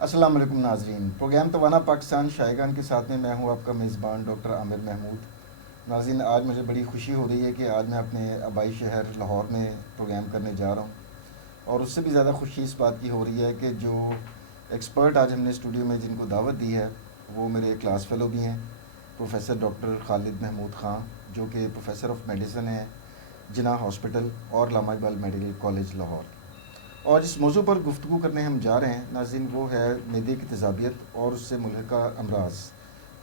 السلام علیکم ناظرین، پروگرام توانا پاکستان شائقان کے ساتھ میں ہوں آپ کا میزبان ڈاکٹر عامر محمود۔ ناظرین، آج مجھے بڑی خوشی ہو رہی ہے کہ آج میں اپنے آبائی شہر لاہور میں پروگرام کرنے جا رہا ہوں، اور اس سے بھی زیادہ خوشی اس بات کی ہو رہی ہے کہ جو ایکسپرٹ آج ہم نے اسٹوڈیو میں جن کو دعوت دی ہے وہ میرے کلاس فیلو بھی ہیں، پروفیسر ڈاکٹر خالد محمود خان، جو کہ پروفیسر آف میڈیسن ہیں جناح ہاسپٹل اور علامہ اقبال میڈیکل کالج لاہور۔ اور جس موضوع پر گفتگو کرنے ہم جا رہے ہیں ناظرین، وہ ہے معدے کی تیزابیت اور اس سے ملحقہ امراض،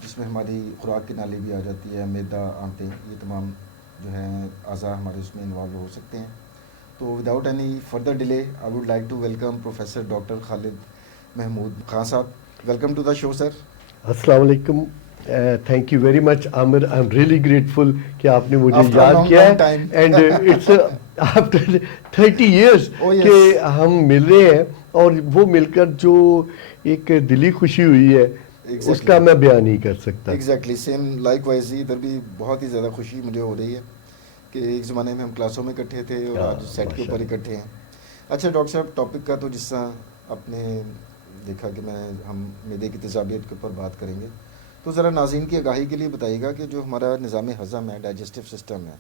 جس میں ہماری خوراک کی نالی بھی آ جاتی ہے، معدہ، آنتیں، یہ تمام جو ہیں اعضاء ہمارے اس میں انوالو ہو سکتے ہیں۔ تو without any further delay I would like to welcome professor doctor Khalid Mahmood Khan sahab. Welcome to the show sir. السلام علیکم، thank you very much Aamir, I am really grateful کہ آپ نے مجھے After a یاد long, کیا long ہے، time. And it's after 30 years Oh, yes. کہ ہم مل رہے ہیں، اور وہ مل کر جو ایک دلی خوشی ہوئی ہے اس کا میں بیان نہیں کر سکتا۔ ایگزیکٹلی سیم لائک وائز ہی ادھر بھی بہت ہی زیادہ خوشی مجھے ہو رہی ہے کہ ایک زمانے میں ہم کلاسوں میں اکٹھے تھے اور آج سیٹ کے اوپر اکٹھے ہیں۔ اچھا ڈاکٹر صاحب، ٹاپک کا تو جس طرح آپ نے دیکھا کہ ہم معدے کی تیزابیت کے اوپر بات کریں گے، تو ذرا ناظرین کی آگاہی کے لیے بتائیے گا کہ جو ہمارا نظام ہضم ہے، ڈائجسٹو سسٹم ہے،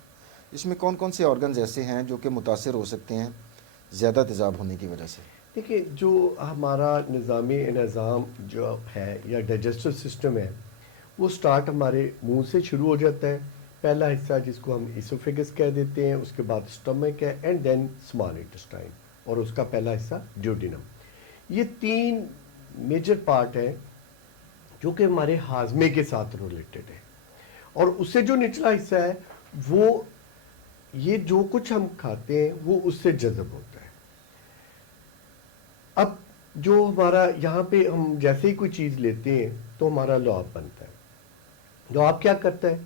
اس میں کون کون سے آرگنز ایسے ہیں جو کہ متاثر ہو سکتے ہیں زیادہ تیزاب ہونے کی وجہ سے؟ دیکھیں، جو ہمارا نظام انہضام جو ہے یا ڈائجسٹو سسٹم ہے، وہ سٹارٹ ہمارے منہ سے شروع ہو جاتا ہے۔ پہلا حصہ جس کو ہم ایسوفیگس کہہ دیتے ہیں، اس کے بعد سٹمک ہے، اینڈ دین اسمال انٹسٹائن، اور اس کا پہلا حصہ ڈیوڈینم۔ یہ تین میجر پارٹ ہیں جو کہ ہمارے ہاضمے کے ساتھ ریلیٹڈ ہے، اور اس سے جو نچلا حصہ ہے وہ یہ جو کچھ ہم کھاتے ہیں وہ اس سے جذب ہوتا ہے۔ اب جو ہمارا یہاں پہ ہم جیسے ہی کوئی چیز لیتے ہیں تو ہمارا لعاب بنتا ہے۔ لعاب کیا کرتا ہے؟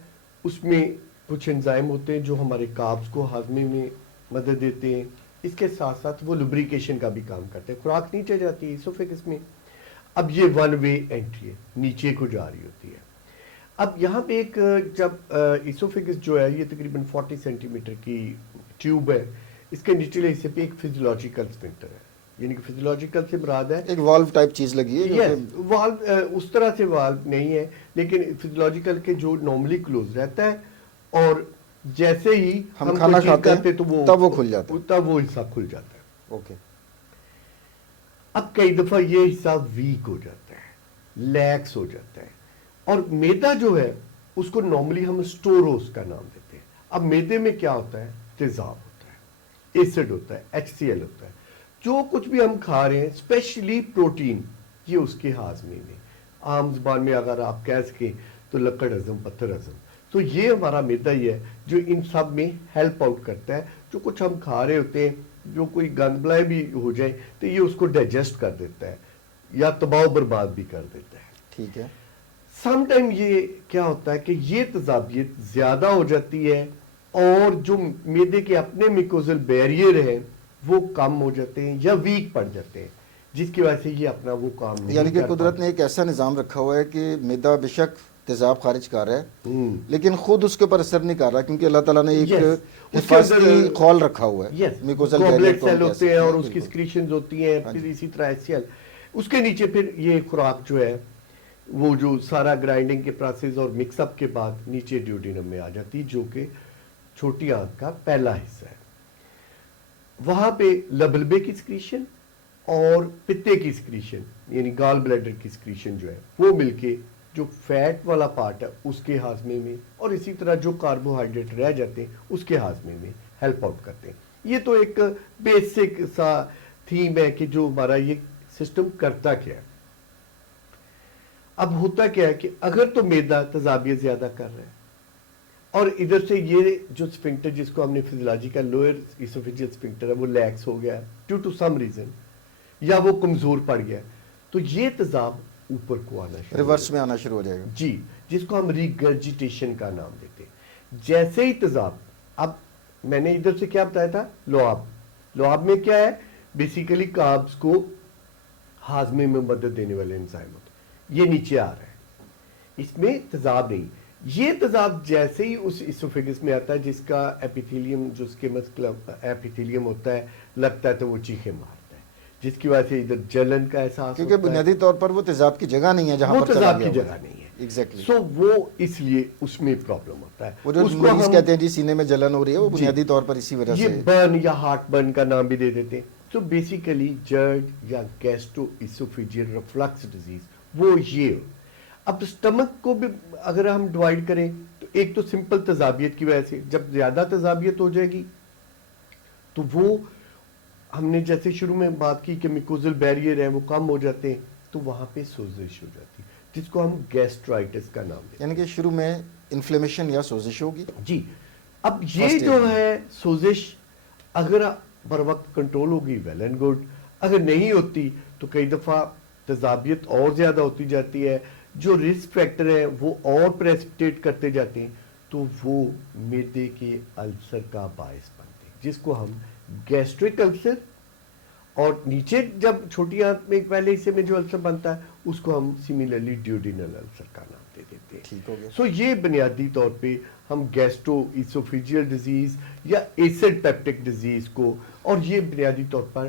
اس میں کچھ انزائم ہوتے ہیں جو ہمارے کاربز کو ہاضمے میں مدد دیتے ہیں، اس کے ساتھ ساتھ وہ لبریکیشن کا بھی کام کرتے ہیں۔ خوراک نیچے جاتی ہے ایسوفیگس میں، اب یہ ون وے انٹری ہے، نیچے کو جا رہی ہوتی ہے۔ اب یہاں پہ ایک جب ایسوفیگس جو ہے یہ تقریباً 40 سینٹی میٹر کی ٹیوب ہے، اس کے نچلے حصے پہ ایک فزیولوجیکل اسفنکٹر ہے، یعنی کہ فزیولوجیکل سے مراد ہے ایک والو ٹائپ چیز لگی ہے؟ یس، والو اس طرح سے والو نہیں ہے، لیکن فزیولوجیکل کے جو نارملی کلوز رہتا ہے، اور جیسے ہی ہم کھانا کھاتے ہیں تو تب وہ کھل جاتا ہے، تب وہ حصہ کھل جاتا ہے۔ اوکے۔ اب کئی دفعہ یہ حصہ ویک ہو جاتا ہے، لیکس ہو جاتا ہے، اور میدا جو ہے اس کو نارملی ہم سٹوروز کا نام دیتے ہیں۔ اب میدے میں کیا ہوتا ہے؟ تیزاب ہوتا ہے، ایسڈ ہوتا ہے، HCl ہوتا ہے۔ جو کچھ بھی ہم کھا رہے ہیں اسپیشلی پروٹین، یہ اس کے ہاضمے میں، عام زبان میں اگر آپ کہہ سکیں تو لکڑ ہضم، پتھر ہضم، تو یہ ہمارا میدا ہی ہے جو ان سب میں ہیلپ آؤٹ کرتا ہے۔ جو کچھ ہم کھا رہے ہوتے ہیں، جو کوئی گند بلائے بھی ہو جائے تو یہ اس کو ڈائجسٹ کر دیتا ہے یا تباہ و برباد بھی کر دیتا ہے۔ ٹھیک ہے۔ سم ٹائم یہ کیا ہوتا ہے کہ یہ تیزابیت زیادہ ہو جاتی ہے، اور جو معدے کے اپنے میکوزل بیریئر ہیں وہ کم ہو جاتے ہیں یا ویک پڑ جاتے ہیں، جس کی وجہ سے یہ اپنا وہ کام نہیں یعنی کہ کر قدرت پاتے۔ نے ایک ایسا نظام رکھا ہوا ہے کہ معدہ بے شک تیزاب خارج کر رہا ہے لیکن خود اس کے اوپر اثر نہیں کر رہا، کیونکہ اللہ تعالیٰ نے ایک حفاظتی خول رکھا ہوا ہے، میکوزل بیریئر کو سیل ہوتے ہیں اور اس کی بالکل۔ سکریشنز ہوتی ہیں، پھر اسی طرح HCl، اس کے نیچے پھر یہ خوراک جو ہے وہ جو سارا گرائنڈنگ کے پروسیس اور مکس اپ کے بعد نیچے ڈیوڈینم میں آ جاتی، جو کہ چھوٹی آنت کا پہلا حصہ ہے۔ وہاں پہ لبلبے کی سکریشن اور پتے کی سکریشن، یعنی گال بلیڈر کی سکریشن جو ہے وہ مل کے جو فیٹ والا پارٹ ہے اس کے ہاضمے میں، اور اسی طرح جو کاربوہائیڈریٹ رہ جاتے ہیں اس کے ہاضمے میں ہیلپ آؤٹ کرتے ہیں۔ یہ تو ایک بیسک سا تھیم ہے کہ جو ہمارا یہ سسٹم کرتا کیا ہے۔ اب ہوتا کیا ہے کہ اگر تو میدا تیزابیت زیادہ کر رہا ہے، اور ادھر سے یہ جو اسفنکٹر جس کو ہم نے فزیولوجیکل لوئر ایسوفیجیل اسفنکٹر ہے وہ لیکس ہو گیا ڈیو ٹو سم ریزن، یا وہ کمزور پڑ گیا، تو یہ تیزاب اوپر کو آنا شروع ریورس میں آنا شروع ہو جائے گا، جی، جس کو ہم ریگرجیٹیشن کا نام دیتے ہیں۔ جیسے ہی تیزاب، اب میں نے ادھر سے کیا بتایا تھا؟ لعاب۔ لعاب میں کیا ہے؟ بیسیکلی کاربز کو ہاضمے میں مدد دینے والے انزائم ہوتے ہیں، یہ نیچے آ رہا ہے، اس میں تیزاب نہیں۔ یہ تیزاب جیسے ہی اس ایسوفیگس میں آتا ہے، جس کا ایپیتھیلیم جو اس کے مسکل ایپیتھیلیم ہوتا ہے لگتا ہے تو وہ چیخیں مارتا ہے، جس کی وجہ سے ادھر جلن کا احساس کیونکہ ہوتا ہے. بنیادی طور پر وہ تیزاب کی جگہ نہیں ہے جہاں وہ پر چلا تیزاب گیا کی ہوا جگہ نہیں ہے. ایگزیکٹلی. سو وہ اس لیے اس میں پرابلم ہوتا ہے. وہ جو اس کو مریض ہم کہتے ہیں جی سینے میں جلن ہو رہی ہے وہ جی. بنیادی طور پر اسی وجہ یہ سے. برن یا ہارٹ برن کا نام بھی دے دیتے ہیں. تو بیسیکلی جرڈ یا گیسٹرو اسوفیجیل ریفلکس ڈیزیز وہ یہ. اب اسٹمک کو بھی اگر ہم ڈیوائڈ کریں تو ایک تو سمپل تیزابیت کی وجہ سے جب زیادہ تیزابیت ہو جائے گی تو وہ ہم نے جیسے شروع میں بات کی کہ میکوزل بیریئر ہے وہ کم ہو جاتے ہیں تو وہاں پہ سوزش ہو جاتی ہے جس کو ہم گیسٹرائٹس کا نام دیتے ہیں. یعنی کہ شروع میں انفلیمیشن یا سوزش ہوگی. جی. اب یہ First جو aid. ہے سوزش اگر بر وقت کنٹرول ہوگی ویل اینڈ گڈ. اگر نہیں ہوتی تو کئی دفعہ تیزابیت اور زیادہ ہوتی جاتی ہے. جو رسک فیکٹر ہیں وہ اور پریسپٹیٹ کرتے جاتے ہیں تو وہ معدے کے السر کا باعث بنتے ہیں جس کو ہم گیسٹرک السر اور نیچے جب چھوٹی آنت میں پہلے حصے میں جو السر بنتا ہے اس کو ہم سملرلی ڈیوڈینل السر کا نام دے دیتے ہیں. ٹھیک ہو گیا. سو یہ بنیادی طور پہ ہم گیسٹرو ایسوفیجیل ڈیزیز یا ایسڈ پیپٹک ڈیزیز کو اور یہ بنیادی طور پر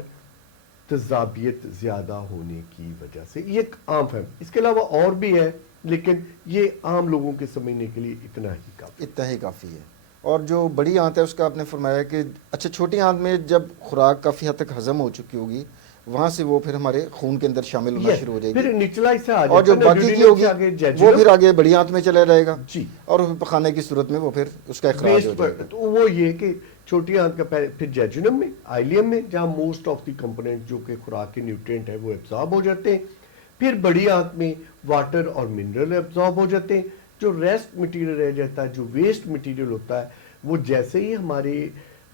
تیزابیت زیادہ ہونے کی وجہ سے یہ ایک عام فہم. اس کے علاوہ اور بھی ہے لیکن یہ عام لوگوں کے سمجھنے کے لیے اتنا ہی کافی. اتنا ہی کافی ہے. اور جو بڑی آنت ہے اس کا آپ نے فرمایا کہ اچھا چھوٹی آنت میں جب خوراک کافی حد تک ہزم ہو چکی ہوگی وہاں سے وہ پھر ہمارے خون کے اندر شامل ہونا شروع ہو جائے پھر گی نچلا حصہ آ اور جو جاتا ہے نا، باقی کی duodenum ہوگی سے آگے jejunum. وہ پھر آگے بڑی آنت میں چلا جائے گا جی. اور پخانے کی صورت میں وہ پھر اس کا اخراج ہو جائے گا. تو وہ یہ کہ چھوٹی آنت کا پھر جیجونم میں آئلیم میں جہاں موسٹ آف دی کمپوننٹ جو کہ خوراک کے نیوٹرینٹ ہے وہ ایبزارب ہو جاتے ہیں. پھر بڑی آنت میں واٹر اور منرل ایبزارب ہو جاتے ہیں. جو ریسٹ مٹیریل رہ جاتا ہے جو ویسٹ مٹیریل ہوتا ہے وہ جیسے ہی ہمارے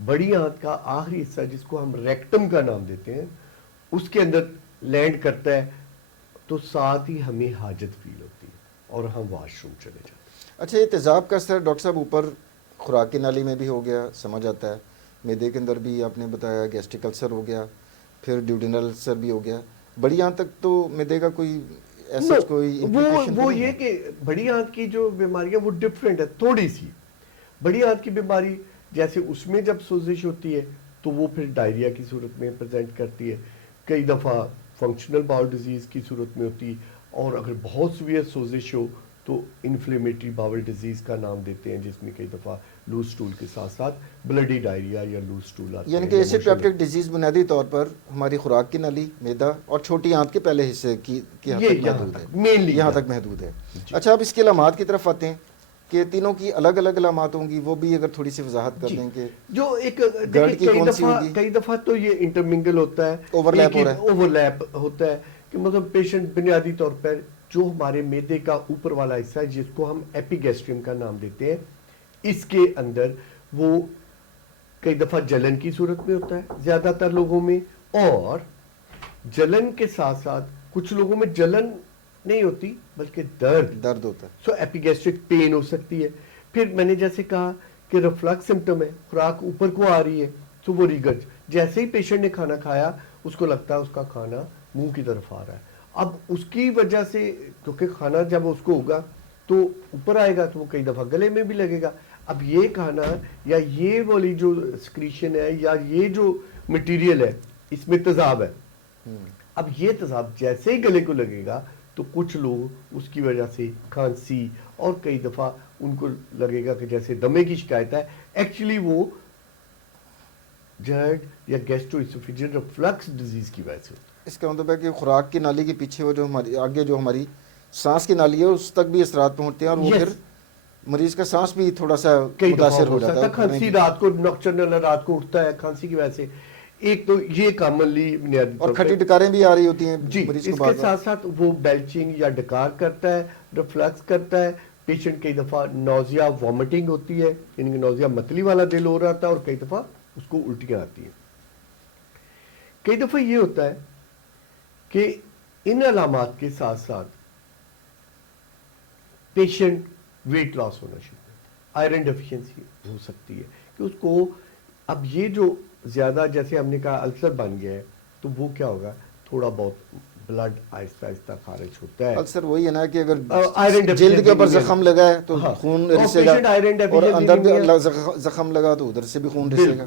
بڑی آنت کا آخری حصہ جس کو ہم ریکٹم کا نام دیتے ہیں اس کے اندر لینڈ کرتا ہے تو ساتھ ہی ہمیں حاجت فیل ہوتی ہے اور ہم واش روم چلے جاتے ہیں. اچھا یہ تیزاب کا اثر ڈاکٹر صاحب اوپر خوراک کی نالی میں بھی ہو گیا سمجھ آتا ہے. معدے کے اندر بھی آپ نے بتایا گیسٹرک السر ہو گیا پھر ڈیوڈینل السر بھی ہو گیا. بڑی آنت تک تو معدے کا کوئی ایسا کوئی implication وہ نہیں یہ ہے. کہ بڑی آنت کی جو بیماریاں وہ ڈفرینٹ ہے تھوڑی سی. بڑی آنت کی بیماری جیسے اس میں جب سوزش ہوتی ہے تو وہ پھر ڈائریا کی صورت میں پریزنٹ کرتی ہے. کئی دفعہ فنکشنل باؤل ڈیزیز کی صورت میں ہوتی اور اگر بہت سویئر سوزش ہو تو انفلیمیٹری باول ڈیزیز کا نام دیتے ہیں جس میں کئی دفعہ لوز سٹول کے ساتھ ساتھ بلڈی ڈائریا یا لوز سٹول آتے ہیں. یعنی کہ ایسڈ پیپٹک ڈیزیز بنیادی طور پر ہماری خوراک کی نالی معدہ اور چھوٹی آنت کے پہلے حصے کی حد تک محدود ہے یہاں تک محدود ہے. اچھا اب اس کے علامات کی طرف آتے ہیں کہ تینوں کی الگ الگ علامات ہوں گی وہ بھی اگر تھوڑی سی وضاحت کر دیں کہ جو ایک گرڈ کی کون سی ہوگی. کئی دفعہ تو یہ انٹرمنگل ہوتا ہے اوورلیپ ہو رہا ہے. اوورلیپ ہوتا ہے کہ مطلب پیشنٹ بنیادی طور پر جو ہمارے معدے کا اوپر والا حصہ ہے جس کو ہم ایپیگیسٹریم کا نام دیتے ہیں اس کے اندر وہ کئی دفعہ جلن کی صورت میں ہوتا ہے زیادہ تر لوگوں میں اور جلن کے ساتھ ساتھ کچھ لوگوں میں جلن نہیں ہوتی بلکہ درد ہوتا ہے. سو ایپیگیسٹرک پین ہو سکتی ہے. پھر میں نے جیسے کہا کہ ریفلکس سمٹم ہے خوراک اوپر کو آ رہی ہے تو وہ ریگرج جیسے ہی پیشنٹ نے کھانا کھایا اس کو لگتا ہے اس کا کھانا منہ کی طرف آ رہا ہے. اب اس کی وجہ سے کیونکہ کھانا جب اس کو ہوگا تو اوپر آئے گا تو وہ کئی دفعہ گلے میں بھی لگے گا. اب یہ کھانا یا یہ والی جو سکریشن ہے یا یہ جو مٹیریل ہے اس میں تیزاب ہے. اب یہ تیزاب جیسے ہی گلے کو لگے گا تو کچھ لوگ اس کی وجہ سے کھانسی اور کئی دفعہ ان کو لگے گا کہ جیسے دمے کی شکایت ہے ایکچولی وہ جرڈ یا گیسٹرو اسوفیجیل ریفلکس ڈیزیز کی وجہ سے ہوتا ہے. اس کا مطلب ہے کہ خوراک کی نالی کے پیچھے وہ جو ہماری آگے جو ہماری سانس کی نالی ہے اس تک بھی اثرات پہنچتے ہیں اور وہ پھر مریض کا سانس بھی تھوڑا سا متاثر ہو جاتا ہے. کھانسی رات کو نوکچرنل رات کو اٹھتا ہے کھانسی کی وجہ سے. ایک تو یہ کامنلی بنیادی اور کھٹی ڈکاریں بھی آ رہی ہوتی ہیں جی. مریض اس کو کے ساتھ ساتھ وہ بیلچنگ یا ڈکار کرتا ہے ریفلکس کرتا ہے. پیشنٹ کئی دفعہ نوزیا وامٹنگ ہوتی ہے یعنی کہ نوزیا متلی والا دل ہو رہا تھا اور کئی دفعہ اس کو الٹیاں آتی ہیں. کئی دفعہ یہ ہوتا ہے کہ ان علامات کے ساتھ ساتھ پیشنٹ ویٹ لاس ہونا شروع ہوتا ہے. آئرن ڈیفیشنسی ہو سکتی ہے کہ اس کو اب یہ جو زیادہ جیسے ہم نے کہا السر بن گیا ہے تو وہ کیا ہوگا تھوڑا بہت بلڈ آہستہ آہستہ خارج ہوتا ہے. السر وہی ہے نا کہ اگر جلد کے اوپر زخم لگا ہے تو خون رسے گا اور اندر بھی زخم لگا تو ادھر سے بھی خون رسے گا.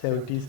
70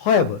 However,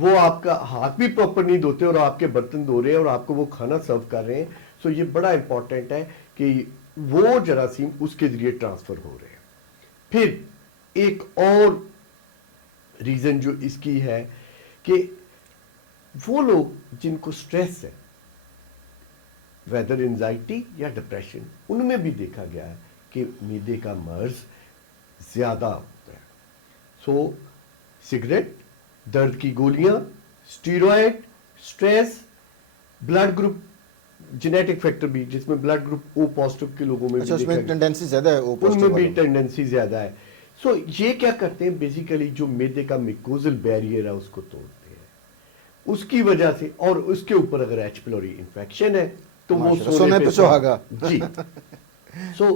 وہ آپ کا ہاتھ بھی پراپر نہیں دھوتے اور آپ کے برتن دھو رہے ہیں اور آپ کو وہ کھانا سرو کر رہے ہیں. سو یہ بڑا امپورٹنٹ ہے کہ وہ جراثیم اس کے ذریعے ٹرانسفر ہو رہے ہیں. پھر ایک اور ریزن جو اس کی ہے کہ وہ لوگ جن کو سٹریس ہے, ویدر انزائٹی یا ڈپریشن, ان میں بھی دیکھا گیا ہے کہ معدے کا مرض زیادہ ہوتا ہے. سو سگریٹ, درد کی گولیاں, steroid, stress, blood group, genetic factor بھی جس میں بلڈ گروپ او پازیٹیو کے لوگوں میں اچھا اس میں ٹینڈنسی زیادہ ہے, ان میں بھی ٹینڈنسی زیادہ ہے. سو یہ کیا کرتے ہیں بیسیکلی جو معدے کا میکوزل بیریئر ہے اس کو توڑتے ہیں, اس کی وجہ سے, اور اس کے اوپر اگر ایچ پیلوری انفیکشن ہے تو وہ سونے پہ سہاگا. جی. سو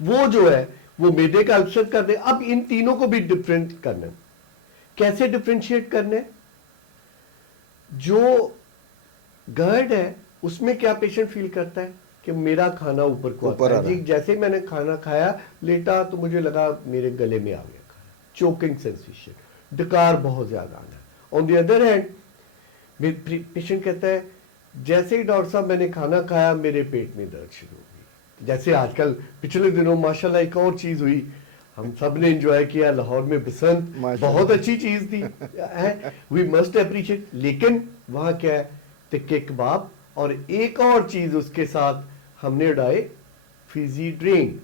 وہ جو ہے وہ معدے کا السر کر دے. اب ان تینوں کو بھی ڈفرینٹ کرنا, کیسے ڈفرینشیٹ کرنے؟ جو گرڈ ہے اس میں کیا پیشنٹ فیل کرتا ہے کہ میرا کھانا اوپر کو آتا ہے, جیسے میں نے کھانا کھایا لیٹا تو مجھے لگا میرے گلے میں آ گیا کھانا, چوکنگ سینسیشن, ڈکار بہت زیادہ آنا. آن دی ادر ہینڈ پیشنٹ کہتا ہے جیسے ہی ڈاکٹر صاحب میں نے کھانا کھایا میرے پیٹ میں درد شروع ہو گئی. جیسے آج کل پچھلے دنوں ماشاءاللہ ایک اور چیز ہوئی, ہم سب نے انجوائے کیا, لاہور میں بسنت بہت اچھی چیز تھی, وی مسٹ اپریشیٹ. لیکن وہاں کیا ہے, تکے کباب, اور ایک اور چیز اس کے ساتھ ہم نے اڑائے, fizzy drink.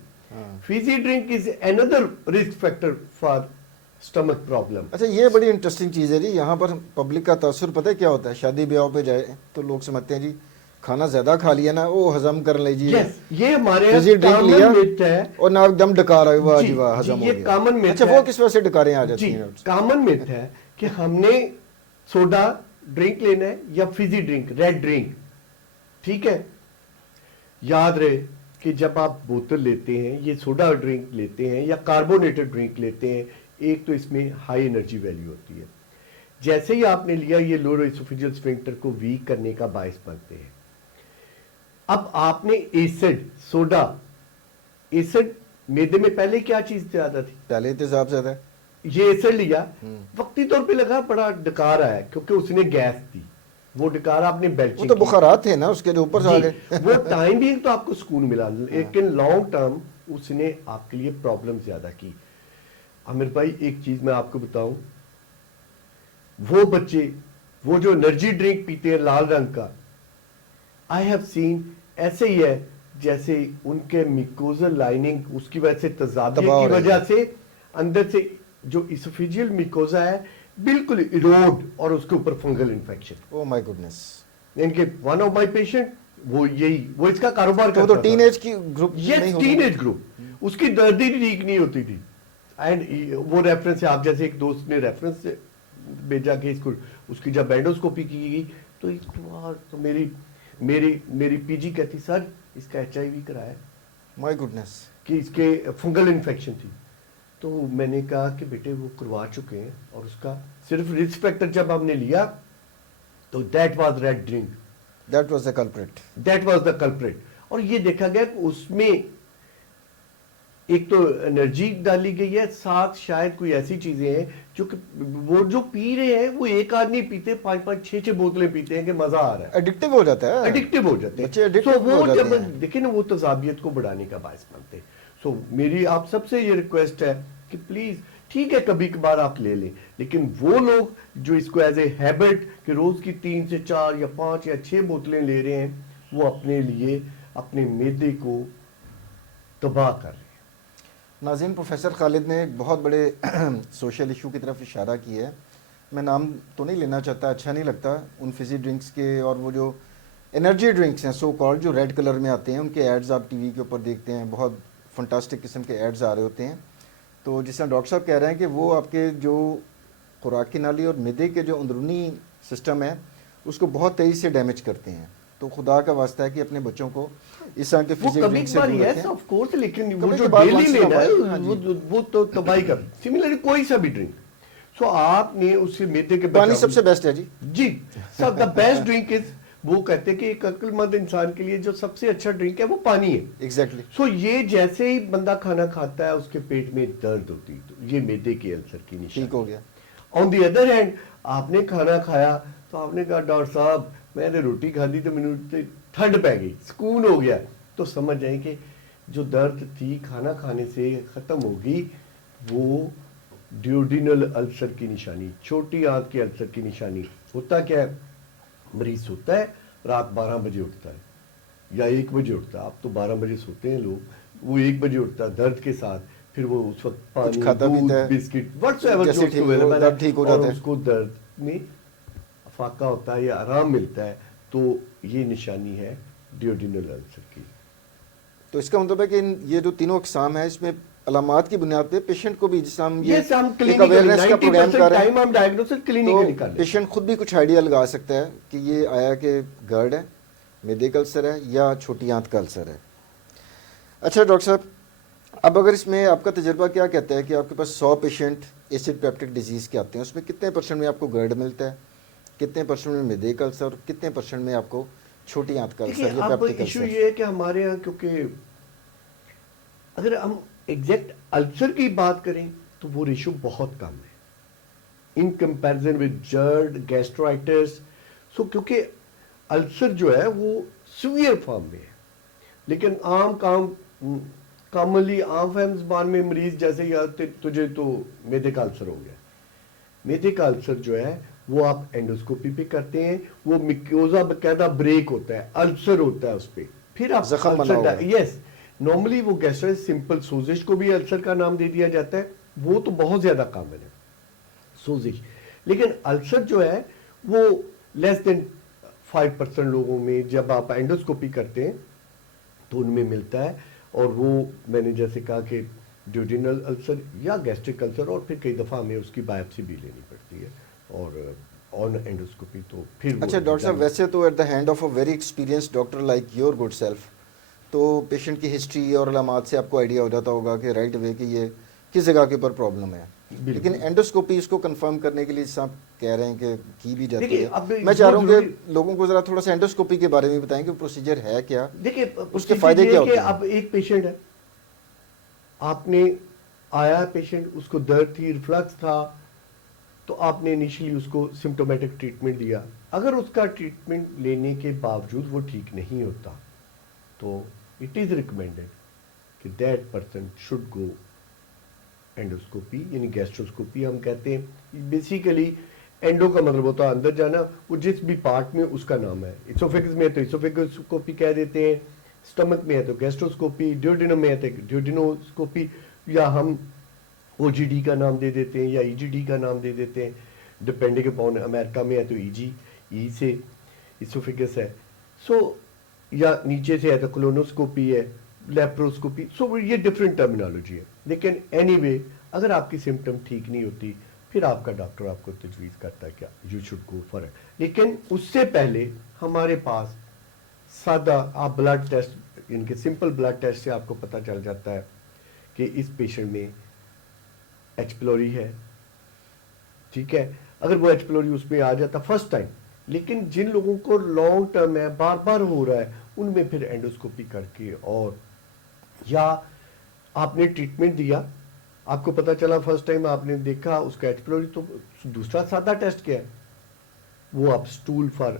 Fizzy drink is another risk factor for stomach problem. اچھا یہ بڑی انٹرسٹنگ چیز ہے جی. یہاں پر پبلک کا تاثر پتہ ہے کیا ہوتا ہے, شادی بیاہوں پہ جائے تو لوگ سمجھتے ہیں جی کھانا زیادہ کھا لیا نا, وہ ہضم کر لیجیے, یہ ہمارے کامن مت ہے, اور نہ ایک دم ڈکار آئے, واہ جی واہ ہضم ہو گیا. یہ کامن مت ہے. اچھا وہ کس وجہ سے ڈکاریں آ جاتی ہیں؟ کامن مت ہے کہ ہم نے سوڈا ڈرنک لینا ہے یا فیزی ڈرنک, ریڈ ڈرنک. ٹھیک ہے, یاد رہے کہ جب آپ بوتل لیتے ہیں, یہ سوڈا ڈرنک لیتے ہیں یا کاربونیٹڈ ڈرنک لیتے ہیں, ایک تو اس میں ہائی انرجی ویلیو ہوتی ہے. جیسے ہی آپ نے لیا, یہ لوور اسوفیجل اسفنکٹر کو ویک کرنے کا باعث بنتے ہیں. اب آپ نے ایسڈ, سوڈا, ایسڈ معدے میں پہلے کیا چیز زیادہ تھی؟ پہلے تیزاب زیادہ ہے. یہ ایسڈ لیا, وقتی طور پہ لگا بڑا ڈکار آیا کیونکہ اس نے گیس دی, وہ ڈکار آپ نے بیلچنگ, وہ تو بخارات تھے نا اس کے جو اوپر سے آ گئے. وہ ٹائم بھی تو آپ کو سکون ملا, لیکن لانگ ٹرم اس نے آپ کے لیے پرابلم زیادہ کی. عامر بھائی ایک چیز میں آپ کو بتاؤں, وہ بچے وہ جو انرجی ڈرنک پیتے ہیں لال رنگ کا, آئی ہیو سین ایسے ہی ہے جیسے ان کے میکوزل لائننگ اس کی وجہ سے تضادیہ کی وجہ سے اندر سے جو اسوفیجیل میکوزا ہے بالکل ایروڈ, اور اس کے اوپر فنگل انفیکشن. او مائی گڈنس. ان کے ون آف مائی پیشنٹ وہ یہی, وہ اس کا کاروبار کرتا تھا. تو ٹین ایج کی گروپ, یس ٹین ایج گروپ, اس کی درد ہی ٹھیک نہیں ہوتی تھی. اینڈ وہ ریفرنس ہے, آپ جیسے ایک دوست نے ریفرنس بھیجا کہ اس کی جب اینڈوسکوپی کی گئی تو میری پی جی کہتی سر اس کا ایچ آئی وی کرایا, مائی گڈنس, کہ اس کے فنگل انفیکشن تھی. تو میں نے کہا کہ بیٹے وہ کروا چکے ہیں, اور اس کا صرف رسک فیکٹر جب ہم نے لیا تو that was red drink, that was the culprit, that was the culprit. اور یہ دیکھا گیا کہ اس میں ایک تو انرجی ڈالی گئی ہے, ساتھ شاید کوئی ایسی چیزیں ہیں جو کہ وہ جو پی رہے ہیں وہ ایک آدمی پیتے 5-6 بوتلیں پیتے ہیں کہ مزہ آ رہا ہے, ایڈکٹیو ہو جاتا ہے, ایڈکٹیو ہو جاتے ہیں. تو وہ جب دیکھیں نا وہ تضادیت کو بڑھانے کا باعث بنتے ہیں. سو میری آپ سب سے یہ ریکویسٹ ہے کہ پلیز ٹھیک ہے کبھی کبھار آپ لے لیں, لیکن وہ لوگ جو اس کو ایز اے ہیبٹ کہ روز کی 3 سے 4 یا 5 یا 6 بوتلیں لے رہے ہیں, وہ اپنے لیے اپنے معدے کو تباہ کر رہے ہیں. ناظرین, پروفیسر خالد نے ایک بہت بڑے سوشل ایشو کی طرف اشارہ کیا ہے. میں نام تو نہیں لینا چاہتا, اچھا نہیں لگتا ان فزی ڈرنکس کے, اور وہ جو انرجی ڈرنکس ہیں سو کالڈ جو ریڈ کلر میں آتے ہیں, ان کے ایڈز آپ ٹی وی کے اوپر دیکھتے ہیں, بہت فنٹاسٹک قسم کے ایڈز آ رہے ہوتے ہیں. تو جس طرح ڈاکٹر صاحب کہہ رہے ہیں کہ وہ آپ کے جو خوراک کی نالی اور معدے کے جو اندرونی سسٹم ہے اس کو بہت تیزی سے ڈیمیج کرتے ہیں. تو خدا کا واسطہ ہے کہ اپنے بچوں کو اس طرح کے فزی ڈرنک سے دور رکھیں. آف کورس, لیکن وہ جو ڈیلی لینا ہے وہ تو تباہی کر. سملرلی کوئی سا بھی ڈرنک, سو آپ نے اس سے معدے کے پانی سب سے بیسٹ ہے جی, سب دا بیسٹ ڈرنک از, وہ کہتے ہیں کہ ایک عقل مند انسان کے لیے جو سب سے اچھا ڈرنک ہے وہ پانی ہے. ایگزیکٹلی. سو یہ جیسے ہی بندہ کھانا کھاتا ہے اس کے پیٹ میں درد ہوتی, تو یہ معدے کے السر کی نشانی. ٹھیک ہو گیا. آن دی ادر ہینڈ آپ نے کھانا کھایا تو آپ نے کہا ڈاکٹر صاحب میں نے روٹی کھا دی تو مجھے ٹھنڈ پہ گئی, سکون ہو گیا, تو سمجھ جائیں کہ جو درد تھی کھانا کھانے سے ختم ہوگی, وہ ڈیوڈینل السر کی نشانی, چھوٹی آنت کے السر کی نشانی. ہوتا کیا ہے, مریض سوتا ہے رات 12 بجے اٹھتا ہے یا 1 بجے اٹھتا ہے, آپ تو 12 بجے سوتے ہیں لوگ, وہ 1 بجے اٹھتا ہے درد کے ساتھ, پھر وہ اس وقت پانی, دودھ, بسکٹ وٹس ایور جو اس کو اویلیبل ہے, اور اس کو درد میں افاقہ ہوتا ہے یا آرام ملتا ہے, تو یہ نشانی ہے ڈیوڈینل السر کی. تو اس کا مطلب ہے کہ یہ جو تینوں اقسام ہیں اس میں علامات کی بنیاد پہ پیشنٹ کو بھی, جس ہم یہ ایک اویئرنیس کا پروگرام کر رہے ہیں, تو پیشنٹ خود بھی کچھ آئیڈیا لگا سکتا ہے کہ یہ آیا کہ گرڈ ہے, معدے کا السر ہے یا چھوٹی آنت کا السر ہے. اچھا ڈاکٹر صاحب, اب اگر اس میں آپ کا تجربہ کیا کہتا ہے کہ آپ کے پاس 100 پیشنٹ ایسڈ پیپٹک ڈیزیز کے آتے ہیں, اس میں کتنے % میں آپ کو گرڈ ملتا ہے, کتنے % میں معدے کا السر, اور کتنے % میں آپ کو چھوٹی آنت کا السر یا پیپٹک السر؟ ایشو یہ ہے کہ ہمارے ہاں کیونکہ اگر ہم ایگزیکٹ السر کی بات کریں تو وہ ریشو بہت کم ہے ان کمپیریزن ود جرڈ, گیسٹرائٹس. سو کیونکہ السر جو ہے وہ سویئر فارم میں ہے, لیکن کامنلی عام فہم زبان میں مریض جیسے یاد تجھے تو معدے کا السر ہو گیا, معدے کا السر جو ہے وہ آپ اینڈوسکوپی پہ کرتے ہیں, وہ میکوزا باقاعدہ بریک ہوتا ہے, السر ہوتا ہے اس پہ, پھر آپ زخم بنا ہوا ہے. یس نارملی وہ گیسٹرائٹس سمپل سوزش کو بھی السر کا نام دے دیا جاتا ہے, وہ تو بہت زیادہ کامن ہے سوزش, لیکن السر جو ہے وہ لیس دین 5% لوگوں میں جب آپ اینڈوسکوپی کرتے ہیں تو ان میں ملتا ہے, اور وہ میں نے جیسے کہا کہ ڈیوڈینل السر یا گیسٹرک السر, اور پھر کئی دفعہ ہمیں اس کی بایوپسی بھی لینی پڑتی ہے اور آن اینڈوسکوپی تو پھر. اچھا ڈاکٹر صاحب, ویسے تو at the hand of a very experience doctor like your good self, تو پیشنٹ کی ہسٹری اور علامات سے آپ کو آئیڈیا ہو جاتا ہوگا کہ رائٹ وے کہ یہ کس جگہ کے اوپر پرابلم ہے, لیکن اینڈوسکوپی اس کو کنفرم کرنے کے لیے جس آپ کہہ رہے ہیں کہ کی بھی جاتی ہے, میں چاہ رہا ہوں کہ لوگوں کو ذرا تھوڑا سا اینڈوسکوپی کے بارے میں بتائیں کہ پروسیجر ہے کیا, دیکھیں اس کے فائدے کیا ہوتے ہیں. اب ایک پیشنٹ ہے, آپ نے آیا پیشنٹ, اس کو درد تھی, ریفلکس تھا, تو آپ نے انیشلی اس کو سمپٹومیٹک ٹریٹمنٹ دیا. اگر اس کا ٹریٹمنٹ لینے کے باوجود وہ ٹھیک نہیں ہوتا تو اٹ از ریکمینڈیڈ کہ that person should go endoscopy, یعنی گیسٹروسکوپی ہم کہتے ہیں. بیسیکلی اینڈو کا مطلب ہوتا ہے اندر جانا, وہ جس بھی پارٹ میں اس کا نام ہے, اسوفیگس میں ہے تو اسوفیگوسکوپی کہہ دیتے ہیں, اسٹمک میں ہے تو گیسٹروسکوپی, ڈیوڈینم میں ہے تو ڈیوڈینوسکوپی, یا ہم او جی ڈی کا نام دے دیتے ہیں یا ای جی ڈی کا نام دے دیتے ہیں, ڈپینڈنگ اپون امریکہ میں ہے تو ای جی, ای سے اسوفیگس ہے, سو یا نیچے سے ہے تو کولونوسکوپی ہے, لیپروسکوپی, سو یہ ڈفرینٹ ٹرمینالوجی ہے. لیکن اینی وے اگر آپ کی سمٹم ٹھیک نہیں ہوتی پھر آپ کا ڈاکٹر آپ کو تجویز کرتا ہے کیا you should go for it. لیکن اس سے پہلے ہمارے پاس سادہ آپ بلڈ ٹیسٹ, ان کے سمپل بلڈ ٹیسٹ سے آپ کو پتہ چل جاتا ہے کہ اس پیشنٹ میں ایچ پیلوری ہے, ٹھیک ہے. اگر وہ ایچ پیلوری اس میں آ جاتا فرسٹ ٹائم, لیکن جن لوگوں کو لانگ ٹرم ہے, بار بار ہو رہا ہے, ان میں پھر اینڈوسکوپی کر کے, اور یا آپ نے ٹریٹمنٹ دیا, آپ کو پتہ چلا فرسٹ ٹائم آپ نے دیکھا اس کا ایچ پیلوری, تو دوسرا سادہ ٹیسٹ کیا ہے, وہ آپ سٹول فار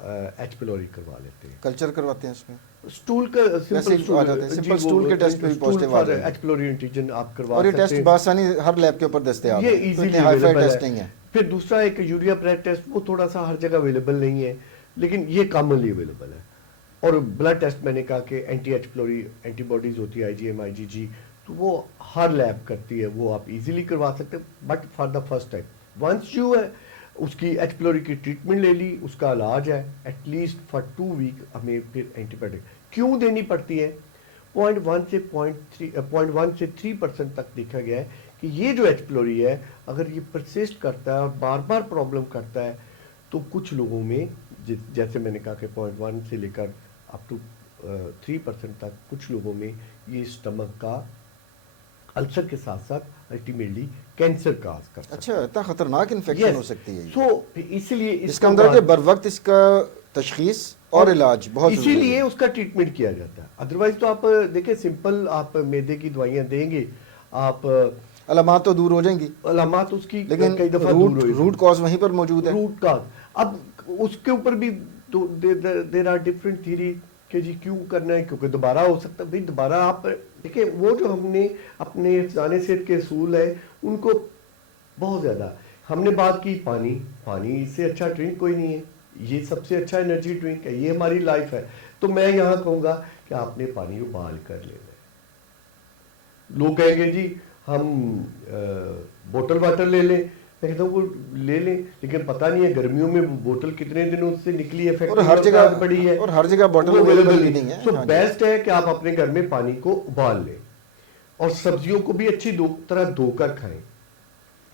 ایچ پیلوری کروا لیتے ہیں, کلچر کرواتے ہیں اس میں, سٹول کا سمپل سٹول کے ٹیسٹ پہ بھی پازیٹیو آ جاتے ہیں, ایچ پیلوری اینٹیجن آپ کروا اور یہ ٹیسٹ بآسانی ہر لیب کے اوپر دستیاب ہے, یہ ایزیلی اویلیبل ہے. پھر دوسرا ایک یوریا پریٹ ٹیسٹ, وہ تھوڑا سا ہر جگہ اویلیبل نہیں ہے, لیکن یہ کامنلی اویلیبل ہے. اور بلڈ ٹیسٹ میں نے کہا کہ اینٹی ایچ پیلوری اینٹی باڈیز ہوتی ہے, آئی جی ایم, آئی جی جی, تو وہ ہر لیب کرتی ہے, وہ آپ ایزیلی کروا سکتے ہیں. But for the first time once you ہے اس کی ایچ پیلوری کی ٹریٹمنٹ لے لی, اس کا علاج ہے, ایٹ لیسٹ فار 2 ویک ہمیں پھر اینٹی بایوٹک کیوں دینی پڑتی ہے. 0.1 سے 3% تک دیکھا گیا ہے کہ یہ جو ایچ پیلوری ہے اگر یہ پرسسٹ کرتا ہے اور بار بار پرابلم کرتا ہے تو کچھ لوگوں میں, جیسے میں نے کہا کہ 0.1 سے لے کر اپ ٹو 3% تک کچھ لوگوں میں یہ اسٹمک کا السر کے ساتھ ساتھ الٹیمیٹلی کینسر کاز کرتا ہے. اچھا, اتنا خطرناک انفیکشن ہو سکتی ہے. سو اس لیے اس کا مطلب کہ بر وقت اس کا تشخیص اور علاج بہت اسی لیے اس کا ٹریٹمنٹ کیا جاتا ہے. ادروائز تو آپ دیکھیں سمپل آپ معدے کی دوائیاں دیں گے, آپ علامات تو دور ہو جائیں گی علامات اس کی لیکن کئی دفعہ دور ہوئی روٹ کاز وہیں پر موجود ہے. Root cause. اب اس کے اوپر بھی دیر آر ڈفرینٹ تھیری کہ جی کیوں کرنا ہے, کیونکہ دوبارہ ہو سکتا ہے. بھائی دوبارہ آپ دیکھیں وہ جو ہم نے اپنے افزان صحت کے اصول ہے ان کو بہت زیادہ ہم نے بات کی. پانی اس سے اچھا ڈرنک کوئی نہیں ہے, یہ سب سے اچھا انرجی ڈرنک ہے, یہ ہماری لائف ہے. تو میں یہاں کہوں گا کہ آپ نے پانی ابال کر لینا ہے. لوگ کہیں گے جی ہم بوتل واٹر لے لیں, میں کہتا ہوں وہ لے لیں لیکن پتہ نہیں ہے گرمیوں میں بوتل کتنے دنوں سے نکلی ہے, اور ہر جگہ پڑی ہے, اور ہر جگہ بوتل اویلیبل بھی نہیں ہے. سو بیسٹ ہے کہ آپ اپنے گھر میں پانی کو ابال لیں اور سبزیوں کو بھی اچھی طرح دھو کر کھائیں,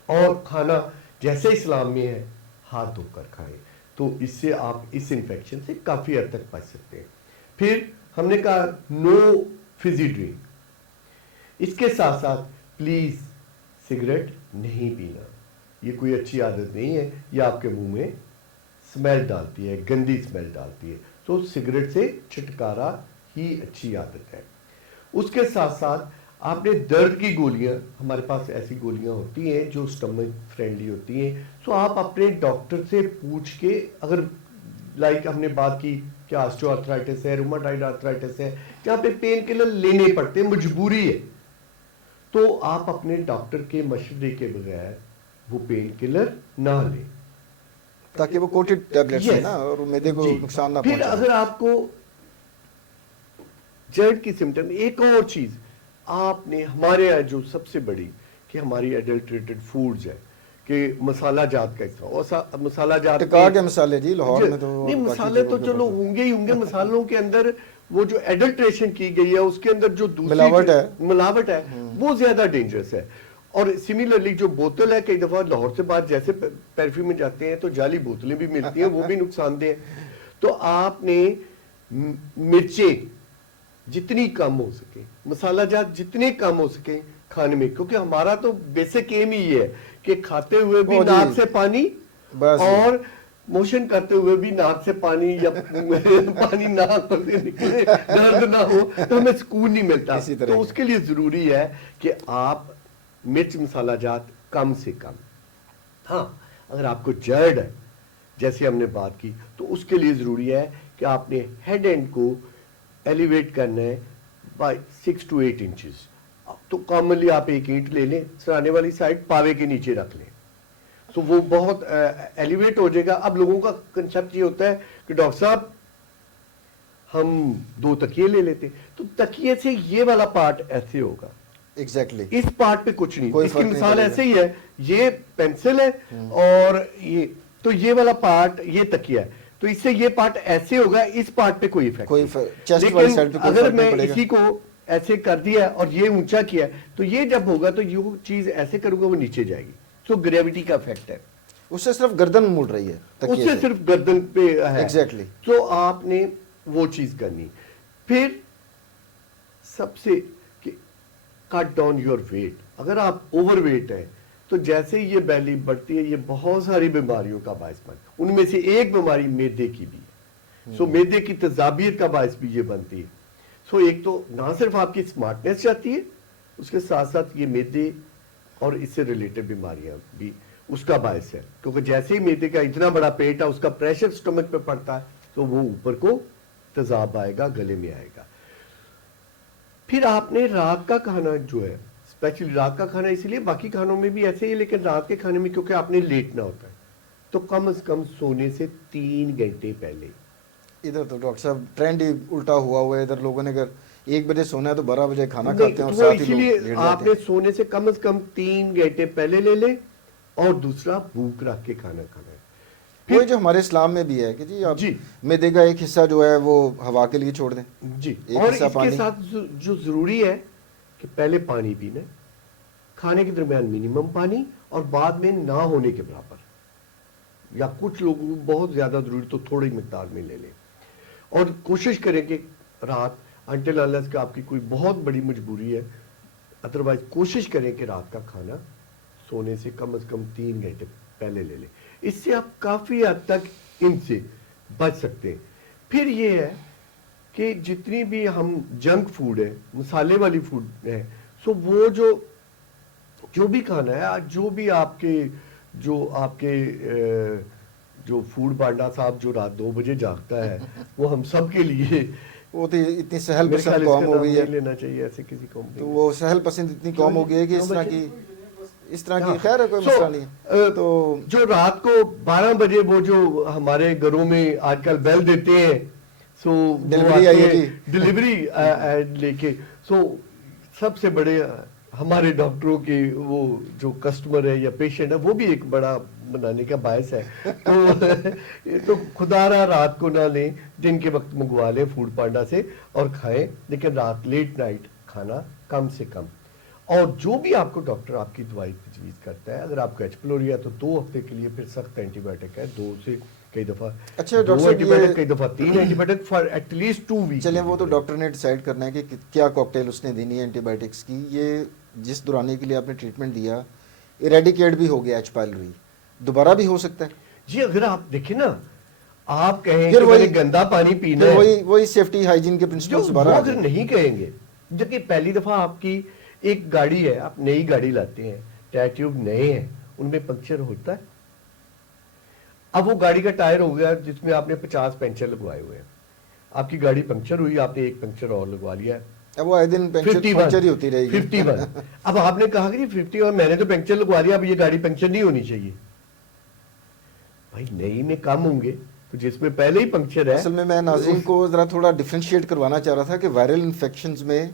اور کھانا جیسے اسلام میں ہے ہاتھ دھو کر کھائیں. تو اس سے آپ اس انفیکشن سے کافی حد تک بچ سکتے ہیں. پھر ہم نے کہا نو فزی ڈرنک. اس کے ساتھ ساتھ پلیز سگریٹ نہیں پینا, یہ کوئی اچھی عادت نہیں ہے, یہ آپ کے منہ میں سمیل ڈالتی ہے, گندی سمیل ڈالتی ہے. تو سگریٹ سے چھٹکارا ہی اچھی عادت ہے. اس کے ساتھ ساتھ آپ نے درد کی گولیاں, ہمارے پاس ایسی گولیاں ہوتی ہیں جو سٹمک فرینڈلی ہوتی ہیں, سو آپ اپنے ڈاکٹر سے پوچھ کے, اگر لائک ہم نے بات کی کہ آسٹو آرتھرائٹس ہے, روماٹائڈ آرتھرائٹس ہے, جہاں پہ پین کلر لینے پڑتے ہیں, مجبوری ہے, تو آپ اپنے ڈاکٹر کے مشورے کے بغیر وہ پین کلر نہ لیں تاکہ وہ کوٹڈ ٹیبلٹس ہیں نا اور معدے کو نقصان نہ پہنچائیں. پھر اگر آپ کو جرد کی سمٹم, ایک اور چیز آپ نے, ہمارے یہاں جو سب سے بڑی کہ ہماری ایڈلٹریٹڈ فوڈز ہے کہ مسالہ جات کا حصہ, مسالہ جات ٹکا کے مسالے جی لاہور میں تو نہیں, مسالے تو چلو ہوں گے ہی ہوں گے, مسالوں کے اندر وہ جو ایڈلٹریشن کی گئی ہے اس کے اندر جو دوسری ملاوٹ ہے وہ زیادہ ڈینجرس ہے. اور سملرلی جو بوتل ہے, کئی دفعہ لاہور سے باہر جیسے پیرفیوم میں جاتے ہیں تو جعلی بوتلیں بھی ملتی ہیں, وہ بھی نقصان دہ ہیں. تو آپ نے مرچیں جتنی کم ہو سکے, مسالہ جات جتنے کم ہو سکے کھانے میں, کیونکہ ہمارا تو بیسک ایم ہی یہ ہے کہ کھاتے ہوئے بھی ناک سے پانی اور موشن کرتے ہوئے بھی ناک سے پانی یا پانی ناک سے نکلے, درد نہ ہو تو ہمیں سکون نہیں ملتا. تو اس کے لیے ضروری ہے کہ آپ مرچ مسالہ جات کم سے کم. ہاں اگر آپ کو جرد ہے جیسے ہم نے بات کی تو اس کے لیے ضروری ہے کہ آپ نے ہیڈ اینڈ کو ایلیویٹ کرنا ہے بائی 6 to 8 inches. تو کامنلی آپ ایک اینٹ لے لیں, سرانے والی سائڈ پاوے کے نیچے رکھ لیں, تو وہ بہت ایلیویٹ ہو جائے گا. اب لوگوں کا کنسپٹ یہ ہوتا ہے کہ ڈاکٹر صاحب ہم 2 تکیے لے لیتے, تو تکیے سے یہ والا پارٹ ایسے ہوگا, ایگزیکٹلی اس پارٹ پہ کچھ نہیں. اس کی مثال ایسے ہی ہے, یہ پینسل ہے اور یہ, تو یہ والا پارٹ یہ تکیہ ہے, تو اس سے یہ پارٹ ایسے ہوگا, اس پارٹ پہ کوئی افیکٹ نہیں. لیکن اگر میں اسی کو ایسے کر دیا اور یہ اونچا کیا تو یہ جب ہوگا تو یہ چیز ایسے کروں گا وہ نیچے جائے گی. تو گریوٹی کا افیکٹ ہے, اس سے صرف گردن مڑ رہی ہے, اس سے صرف گردن پہ ہے. ایگزیکٹلی. تو آپ نے وہ چیز کرنی. پھر سب سے کٹ ڈاؤن یور ویٹ. اگر آپ اوور ویٹ ہیں تو جیسے ہی یہ بیلی بڑھتی ہے یہ بہت ساری بیماریوں کا باعث بنتی ہے. ان میں سے ایک بیماری معدے کی بھی ہے. سو معدے کی تذابیت کا باعث بھی یہ بنتی ہے. سو ایک تو نہ صرف آپ کی سمارٹنیس جاتی ہے, اس کے ساتھ ساتھ یہ معدے اور اس سے ریلیٹڈ بیماریاں بھی اس کا باعث ہے, کیونکہ جیسے ہی معدے کا اتنا بڑا پیٹ ہے اس کا پریشر سٹمک پہ پڑتا ہے تو وہ اوپر کو تذاب آئے گا, گلے میں آئے گا. پھر آپ نے رات کا کھانا جو ہے, اسپیشلی رات کا کھانا, اسی لیے باقی کھانوں میں بھی ایسے ہی, لیکن رات کے کھانے میں کیونکہ آپ نے لیٹنا ہوتا ہے تو کم از کم سونے سے 3 گھنٹے پہلے. ادھر تو ڈاکٹر صاحب ٹرینڈ ہی الٹا ہوا ہے, ادھر لوگوں نے اگر 1 بجے سونا ہے تو 12 بجے کھانا کھاتے ہیں, اور ساتھ ہی اسی لیے آپ نے سونے سے کم از کم 3 گھنٹے پہلے لے لیں, اور دوسرا بھوک رکھ کے کھانا کھانا ہے. وہ جو ہمارے اسلام میں بھی ہے کہ جی آپ معدے کا ایک حصہ جو ہے وہ ہوا کے لیے چھوڑ دیں. جی, اور اس کے ساتھ جو ضروری ہے کہ پہلے پانی پینا, کھانے کے درمیان منیمم پانی, اور بعد میں نہ ہونے کے برابر, یا کچھ لوگوں کو بہت زیادہ ضروری تو تھوڑی مقدار میں لے لیں. اور کوشش کریں کہ رات انٹل انلیس کہ آپ کی کوئی بہت بڑی مجبوری ہے, ادروائز کوشش کریں کہ رات کا کھانا سونے سے کم از کم 3 گھنٹے پہلے لے لیں. اس سے آپ کافی حد تک ان سے بچ سکتے ہیں. پھر یہ ہے کہ جتنی بھی ہم جنک فوڈ ہے, مسالے والی فوڈ ہے, سو وہ جو جو بھی کھانا ہے آج، جو بھی آپ کے جو فوڈ پانڈا صاحب جو رات 2 بجے جاگتا ہے وہ ہم سب کے لیے وہ تو اتنی سہل میرے خیال پسند اس قوم کا ہو نام گئی ہے، نہیں لینا چاہیے ایسے کسی قوم تو وہ سہل پسند اتنی قوم ہو گئی ہے کہ اس طرح کی خیر ہے، کوئی مسئلہ نہیں ہے. تو جو رات کو 12 بجے وہ جو ہمارے گھروں میں آج کل بیل دیتے ہیں، سو ڈیلیوری آئی ہے جی، ڈیلیوری لے کے، سو سب سے بڑے ہمارے ڈاکٹروں کے وہ جو کسٹمر ہے یا پیشنٹ ہے وہ بھی ایک بڑا بنانے کا باعث ہے. تو خدا رہا رات کو نہ لیں، دن کے وقت منگوا لیں فوڈ پانڈا سے اور کھائیں، لیکن رات لیٹ نائٹ کھانا کم سے کم. اور جو بھی آپ کو ڈاکٹر آپ کی دوائی تجویز کرتا ہے، اگر آپ کو ایچ پیلوری ہے تو 2 ہفتے کے لیے پھر سخت اینٹی بایوٹک ہے، 2 سے کئی دفعہ اچھا 2 ڈاکٹر صاحب اینٹی بایوٹک، کئی دفعہ 3 antibiotic for at least 2 week. چلیں وہ تو ڈاکٹر نے ڈیسائیڈ کرنا ہے کہ کیا کاکٹیل اس نے دینی ہے اینٹی بایوٹکس کی. یہ جس دورانی کے لیے آپ نے ٹریٹمنٹ دیا ایریڈیکیٹ بھی ہو گیا ایچ پیلوری، دوبارہ بھی ہو سکتا ہے جی. اگر آپ دیکھیں نا، آپ کہیں پھر کہ وہی میں نے گندا پانی پینا پھر ہے، وہی سیفٹی ہائیجین کے جو پرنسپلز وہ دوبارہ آ اگر جائیں. نہیں کہیں گے، جبکہ پہلی دفعہ آپ کی ایک گاڑی ہے، آپ نئی گاڑی لاتے ہیں، ٹائر ٹیوب نئے ہیں، ان میں پنکچر ہوتا ہے. اب وہ گاڑی کا ٹائر ہو گیا جس میں آپ نے 50 پنکچر لگوائے ہوئے ہیں، آپ کی گاڑی پنکچر ہوئی، آپ نے ایک پنکچر اور لگوا لیا ہے. اب وہ آئے دن پنکچر ہی ہوتی رہے گی. 51 اب آپ نے کہا کہ 51 میں نے تو پنکچر لگوا لیا، اب یہ گاڑی پنکچر نہیں ہونی چاہیے. بھائی نئی میں کم ہوں گے تو جس میں پہلے ہی پنکچر ہے. اصل میں ناظرین کو ذرا تھوڑا ڈیفرینشیٹ کروانا چاہ رہا تھا کہ وائرل انفیکشنز میں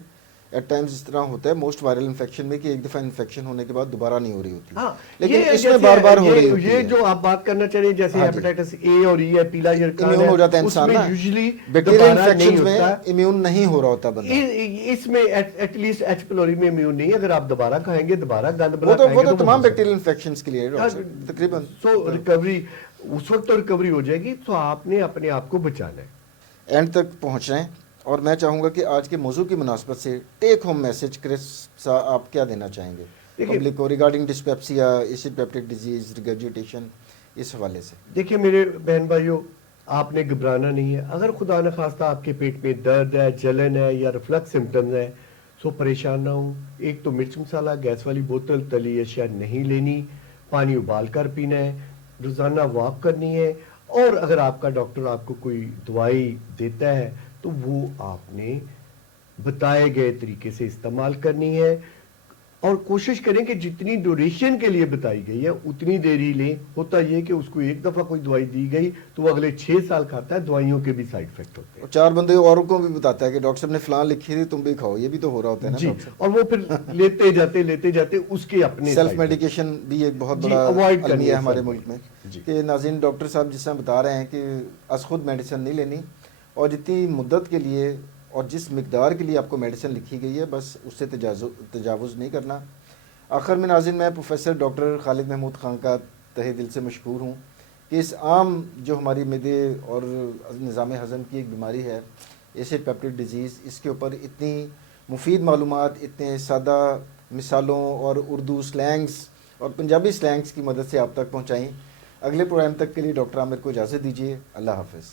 ایٹ ٹائمز اس طرح ہوتا ہے، موسٹ وائرل انفیکشن میں کہ ایک دفعہ انفیکشن ہونے کے بعد دوبارہ نہیں ہو رہی ہوتی، لیکن اس میں بار بار ہو رہی ہوتی ہے. یہ جو آپ بات کرنا چاہ رہے ہیں جیسے ہیپیٹائٹس اے اور ای ہے، پیلا جرکان امیون ہو جاتا ہے اس انسان میں نا، یوزلی بیکٹیریل دوبارہ نہیں انفیکشنز میں ہوتا. امیون نہیں ہو رہا ہوتا بندہ. اس میں ایٹ لیسٹ ایچ پیلوری میں امیون نہیں ہے. اگر آپ دوبارہ کھائیں گے، دوبارہ گند بلا وہ کھائیں گے تو تمام ہو سکتا ہے. بیکٹیریل انفیکشنز کے لیے تقریباً سو ریکوری اس وقت تو ریکوری ہو جائے گی. تو آپ نے اپنے آپ کو بچانا ہے. اینڈ تک پہنچ رہے ہیں اور میں چاہوں گا کہ آج کے موضوع کی مناسبت سے ٹیک ہوم میسج کرس صاحب آپ کیا دینا چاہیں گے پبلک کو ریگارڈنگ ڈسپیپسیا، ایسڈ پیپٹک ڈیزیز، ریگرجیٹیشن، اس حوالے سے؟ دیکھیں میرے بہن بھائیوں، آپ نے گھبرانا نہیں ہے. اگر خدا نخواستہ آپ کے پیٹ میں درد ہے، جلن ہے یا ریفلکس سمٹمز ہے، سو پریشان نہ ہوں. ایک تو مرچ مسالہ، گیس والی بوتل، تلی اشیاء نہیں لینی، پانی ابال کر پینا ہے، روزانہ واک کرنی ہے. اور اگر آپ کا ڈاکٹر آپ کو کوئی دوائی دیتا ہے تو وہ آپ نے بتائے گئے طریقے سے استعمال کرنی ہے. اور کوشش کریں کہ جتنی ڈیوریشن کے لیے بتائی گئی ہے اتنی دیر ہی لیں. ہوتا یہ کہ اس کو ایک دفعہ کوئی دوائی دی گئی تو وہ اگلے 6 سال کھاتا ہے. دوائیوں کے بھی سائیڈ افیکٹ ہوتے ہیں. اور 4 بندے اوروں کو بھی بتاتا ہے کہ ڈاکٹر صاحب نے فلاں لکھی تھی، تم بھی کھاؤ. یہ بھی تو ہو رہا ہوتا ہے نا جی. ڈاکٹر صاحب. اور وہ پھر لیتے جاتے اس کے اپنے سیلف میڈیکیشن بھی ایک بہت جی بڑا اوائڈ المیہ ہے کرنی ہمارے ملک میں جی. کہ ناظرین ڈاکٹر صاحب جس طرح بتا رہے ہیں کہ از خود میڈیسن نہیں لینی، اور جتنی مدت کے لیے اور جس مقدار کے لیے آپ کو میڈیسن لکھی گئی ہے بس اس سے تجاوز نہیں کرنا. آخر میں ناظرین میں پروفیسر ڈاکٹر خالد محمود خان کا تہہ دل سے مشکور ہوں کہ اس عام جو ہماری معدے اور نظام ہضم کی ایک بیماری ہے ایسڈ پیپٹک ڈیزیز، اس کے اوپر اتنی مفید معلومات اتنے سادہ مثالوں اور اردو سلینگز اور پنجابی سلینگز کی مدد سے آپ تک پہنچائیں. اگلے پروگرام تک کے لیے ڈاکٹر عامر کو اجازت دیجیے. اللہ حافظ.